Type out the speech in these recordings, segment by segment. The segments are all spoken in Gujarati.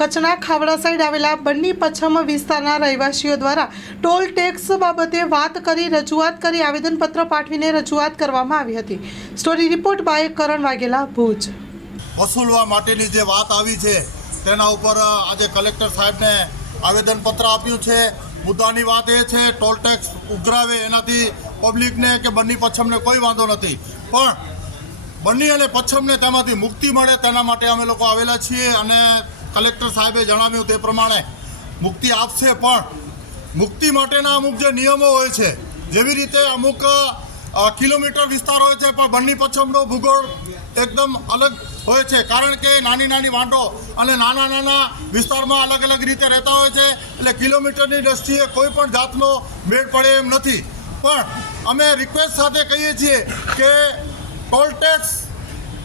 કચ્છના ખાવડા સાઈડ આવેલા બન્ની પચ્છમ વિસ્તારના રહેવાસીઓ દ્વારા ટોલ ટેક્સ બાબતે વાત કરી, રજૂઆત કરી, આવેદનપત્ર પાઠવીને રજૂઆત કરવામાં આવી હતી. Story report by Karan Vaghela, Bhuj. વસૂલવા માટેની જે વાત આવી છે, તેના ઉપર આજે કલેક્ટર સાહેબને આવેદનપત્ર આપ્યું છે. મુદ્દાની વાત એ છે, ટોલ ટેક્સ ઉઘરાવે એનાથી પબ્લિકને કે બન્ની પચ્છમને કોઈ વાંધો નથી. પણ બન્ની અને પચ્છમને તેમાંથી મુક્તિ મળે તેના માટે અમે લોકો આવેલા છીએ અને કલેક્ટર સાહેબે જણાવ્યું તે પ્રમાણે મુક્તિ આપશે પણ મુક્તિ માટેના અમુક જે નિયમો હોય છે, જેવી રીતે અમુક કિલોમીટર વિસ્તાર હોય છે, પણ બન્ની પચ્છમનો ભૂગોળ એકદમ અલગ હોય છે. કારણ કે નાની નાની વાંટો અને નાના નાના વિસ્તારમાં અલગ અલગ રીતે રહેતા હોય છે, એટલે કિલોમીટરની દ્રષ્ટિએ કોઈ પણ જાતનો મેળ પડે એમ નથી. પણ અમે રિક્વેસ્ટ સાથે કહીએ છીએ કે ટોલ ટેક્સ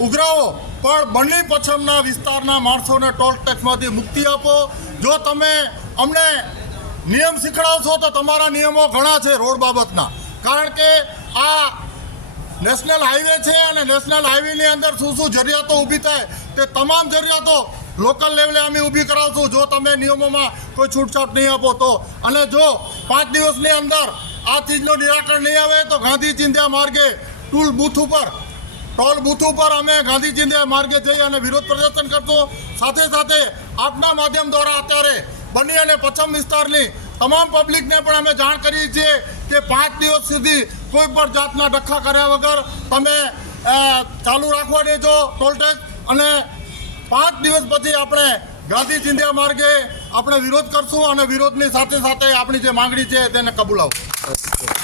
ઉઘરાવો. પણ બન્ની પચ્છમના વિસ્તારના માણસોને ટોલ ટેક્સમાંથી મુક્તિ આપો. જો તમે અમને નિયમ શીખડાવશો તો તમારા નિયમો ઘણા છે રોડ બાબતના. કારણ કે આ નેશનલ હાઈવે છે અને નેશનલ હાઈવેની અંદર શું શું જરૂરિયાતો ઊભી થાય તે તમામ જરૂરિયાતો લોકલ લેવલે અમે ઊભી કરાવશું. જો તમે નિયમોમાં કોઈ છૂટછાટ નહીં આપો તો. અને જો પાંચ દિવસની અંદર આ ચીજનું નિરાકરણ નહીં આવે તો ગાંધી ચિંધ્યા માર્ગે ટૂલ બૂથ ઉપર ટોલ બૂથ ઉપર અમે ગાંધીજીને માર્ગે જઈ અને વિરોધ પ્રદર્શન કરશું સાથે સાથે આપના માધ્યમ દ્વારા અત્યારે બની અને પશ્ચિમ વિસ્તારની તમામ પબ્લિકને પણ અમે જાણ કરીએ છીએ કે પાંચ દિવસ સુધી કોઈ પણ જાતના ડખા કર્યા વગર તમે ચાલુ રાખવા દેજો ટોલટેક્સ અને પાંચ દિવસ પછી આપણે ગાંધી ચિંધ્યા માર્ગે આપણે વિરોધ કરશું અને વિરોધની સાથે સાથે આપણી જે માંગણી છે તેને કબૂલાવશું.